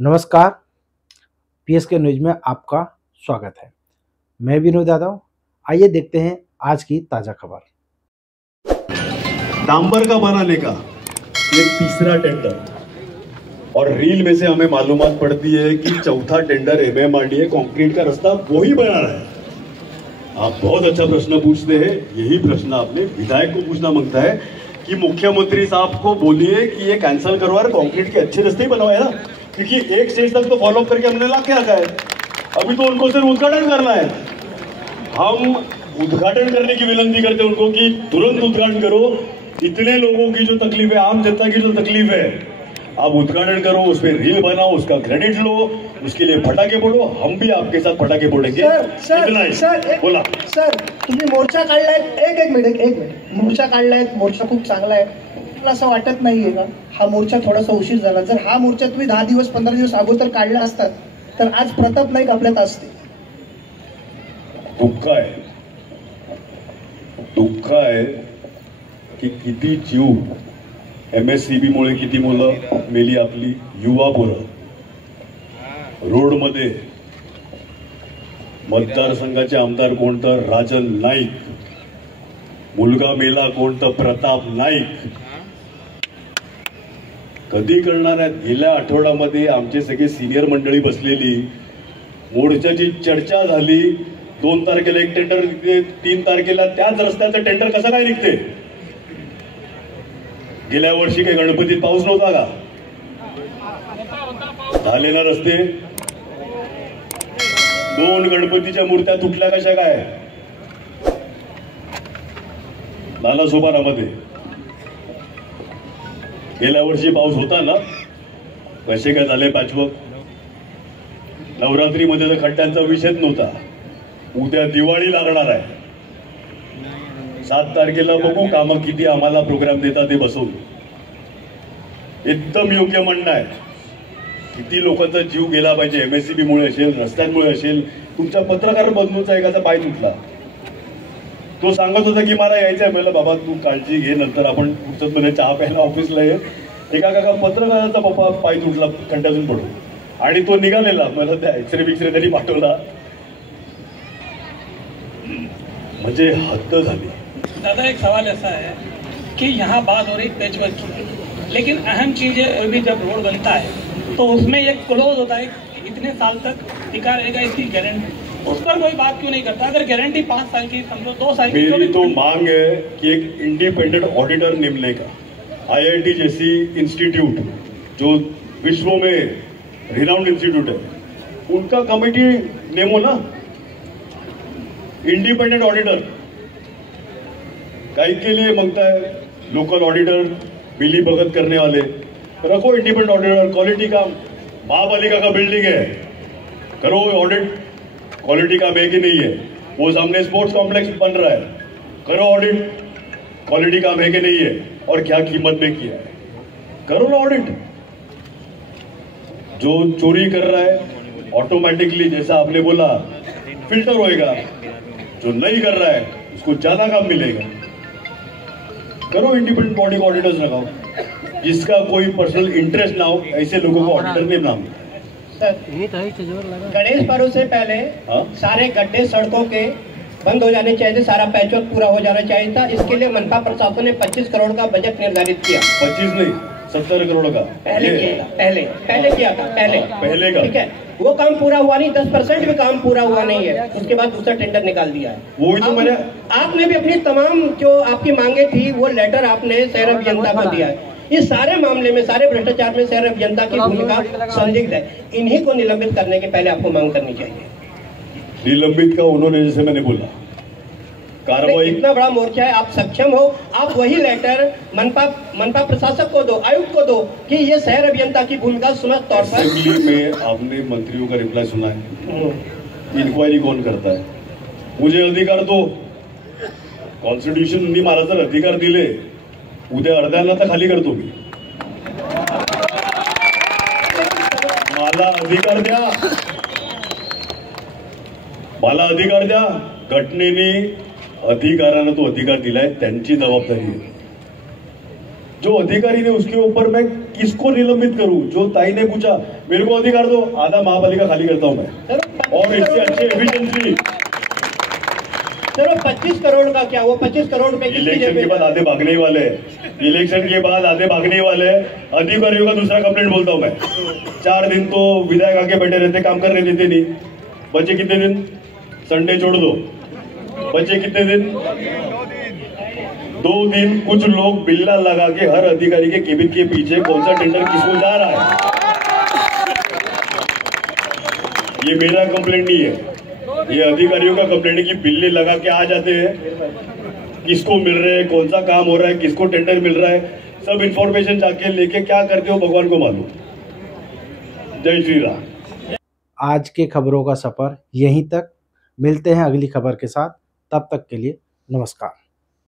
नमस्कार। PSK news में आपका स्वागत है। मैं विनोद यादव। आइए देखते हैं आज की ताजा खबर। डांबर का बनाने का ये तीसरा टेंडर और रील में से हमें मालूमात पड़ती है कि चौथा टेंडर एमएमआरडीए कंक्रीट का रास्ता वो ही बना रहा है। आप बहुत अच्छा प्रश्न पूछते हैं। यही प्रश्न आपने विधायक को पूछना मांगता है कि मुख्यमंत्री साहब को बोलिए कि ये कैंसिल करवा और कंक्रीट के अच्छे रास्ते ही बनवाए ना, क्योंकि एक स्टेज तक तो फॉलो करके हमने ला के रखा है। अभी तो उनको सिर्फ उद्घाटन करना है। हम उद्घाटन करने की विनती करते हैं उनको कि तुरंत उद्घाटन करो। इतने लोगों की जो तकलीफ है, आम जनता की जो तकलीफ है, आप उद्घाटन करो, उस पर रील बनाओ, उसका क्रेडिट लो, उसके लिए फटाके फोड़ो। हम भी आपके साथ फटाके फोड़ेंगे। सर बोला सर, तुम्ही मोर्चा काढलाय, एक मिनिट मोर्चा काढलाय, मोर्चा खूप चांगला आहे। मला असं वाटत नाहीये का हा मोर्चा थोडासा उशीर झाला? जर हा मोर्चा तुम्ही 10 दिवस 15 दिवस अगोदर काढला असतात तर आज प्रताप नाईक आपल्यात असते। दुःख आहे की किती जीव एमएससीबी मुळे किती मुलं मेली आपली युवा पोरं रोडमध्ये। मतदारसंघाचे आमदार कोण तर राजन नाईक, मुलगा मेला कोण तर प्रताप नाईक। कधी करणार आहेत? गेल्या आठवड्यामध्ये आमचे सगळे सिनियर मंडळी बसलेली, मोर्चाची चर्चा झाली। 2 तारखेला एक टेंडर निघते, 3 तारखेला त्याच रस्त्याचं टेंडर कसं काय निघते? गेल्या वर्षी काही गणपतीत पाऊस नव्हता का? झाले ना रस्ते। 2 गणपतीच्या मूर्त्या तुटल्या कशा काय? नालासोपारामध्ये गेल्या वर्षी पाऊस होता ना, कसे काय झाले पॅचवर्क? नवरात्रीमध्ये तर खड्ड्यांचा विषयच नव्हता। उद्या दिवाळी लागणार आहे, 7 तारखेला बघू कामं किती आम्हाला प्रोग्राम देतात ते बसवून। एकदम योग्य म्हणणं आहे। किती लोकांचा जीव गेला पाहिजे एमएससीबी मुळे असेल, रस्त्यांमुळे असेल। तुमच्या पत्रकार बंधूंचा एकाचा पाय तुटला, तो सांगत होता की मला यायचंय। म्हणलं बाबा तू काळजी घे, नंतर आपण पुढचं मध्ये चहा प्यायला ऑफिसला ये। एका पत्रकाराचा पप्पा पाय तुटला खड्ड्यातून पडून, आणि तो निघालेला। मला त्या एक्सरे बिक्सरे त्यांनी पाठवला, म्हणजे हद्द झाली। दादा एक सवाल ऐसा है कि यहाँ बात हो रही पैचवर्क की, लेकिन अहम चीज है अभी जब रोड बनता है तो उसमें एक क्लोज होता है कि इतने साल तक टिका रहेगा, इसकी गारंटी। उस पर कोई बात क्यों नहीं करता? अगर गारंटी 5 साल की, समझो 2 साल की, मेरी तो मांग है कि एक इंडिपेंडेंट ऑडिटर निमने का। आईआईटी जैसी इंस्टीट्यूट जो विश्व में रिनाउंड इंस्टीट्यूट है, उनका कमेटी नेमो ना, इंडिपेंडेंट ऑडिटर। काई के लिए मांगता है लोकल ऑडिटर, बिली भगत करने वाले रखो इंडिपेंडेंट ऑडिटर। क्वालिटी का महापालिका का बिल्डिंग है, करो ऑडिट, क्वालिटी काम है कि नहीं है। वो सामने स्पोर्ट्स कॉम्प्लेक्स बन रहा है, करो ऑडिट, क्वालिटी काम है कि नहीं है और क्या कीमत में किया है, करो ना ऑडिट। जो चोरी कर रहा है ऑटोमेटिकली, जैसा आपने बोला, फिल्टर होएगा। जो नहीं कर रहा है उसको ज्यादा काम मिलेगा। करो इंडिपेंडेंट बॉडी को ऑडिटर्स लगाओ, जिसका कोई पर्सनल इंटरेस्ट ना हो, ऐसे लोगों को ऑडिटर ने नाम। गणेश पर्व से पहले सारे गड्ढे सड़कों के बंद हो जाने चाहिए थे, सारा पैचवर्क पूरा हो जाना चाहिए था। इसके लिए मनपा प्रशासन ने 25 करोड़ का बजट निर्धारित किया। 25 नहीं, 70 करोड़ का पहले किया था। पहले का, ठीक है। वो काम पूरा हुआ नहीं, 10% भी काम पूरा हुआ नहीं है। उसके बाद दूसरा टेंडर निकाल दिया है। वो भी तो मैंने, आपने भी अपनी तमाम जो आपकी मांगे थी वो लेटर आपने शहर अभियंता को दिया है। इस सारे मामले में, सारे भ्रष्टाचार में शहर अभियंता की भूमिका संदिग्ध है। इन्हीं को निलंबित करने के पहले आपको मांग करनी चाहिए। निलंबित का उन्होंने, जैसे मैंने बोला, कार्रवाई। इतना बड़ा मोर्चा है, आप सक्षम हो, आप वही लेटर मनपा प्रशासक को दो, आयुक्त को दो कि ये शहर अभियंता की भूमिका स्पष्ट तौर पर। असेंबली में आपने मंत्रियों का रिप्लाई सुना है? इंक्वायरी कौन करता है? मुझे अधिकार दो। कॉन्स्टिट्यूशन मला जर अधिकार दिले, उद्या अर्ध्याला तर खाली करतो मी। मला अधिकार द्या, मला अधिकार द्या। घटनेने अधिकारानं तो अधिकार दिलाय, त्यांची जबाबदारी आहे। जो अधिकारी ने उसके ऊपर मैं किसको निलंबित करूं? जो ताई ने पूछा, मेरे को अधिकार दो, आधा महापालिका खाली करता हूं मैं, और इससे अच्छी एफिशिएंसी। चलो 25 करोड़ का क्या? वो 25 करोड़ रुपए इलेक्शन के बाद आधे भागने ही वाले हैं, इलेक्शन के बाद आधे भागने ही वाले हैं। अधिकारियों का दूसरा कंप्लेंट बोलता हूं मैं। 4 दिन तो विधायक आके बैठे रहते, काम करने देते नहीं। बचे कितने दिन? संडे छोड़ दो, बचे कितने दिन? 2 दिन। कुछ लोग बिल्ला लगा के हर अधिकारी के केबिन के पीछे कौन सा टेंडर किसको जा रहा है। ये मेरा कंप्लेंट नहीं है, ये अधिकारियों का कंप्लेंट है कि बिल्ले लगा के आ जाते हैं, किसको मिल रहे हैं, कौन सा काम हो रहा है, किसको टेंडर मिल रहा है, सब इंफॉर्मेशन जाके लेके क्या करते हो भगवान को मालूम। जय श्री राम। आज के खबरों का सफर यहीं तक। मिलते हैं अगली खबर के साथ, तब तक के लिए नमस्कार।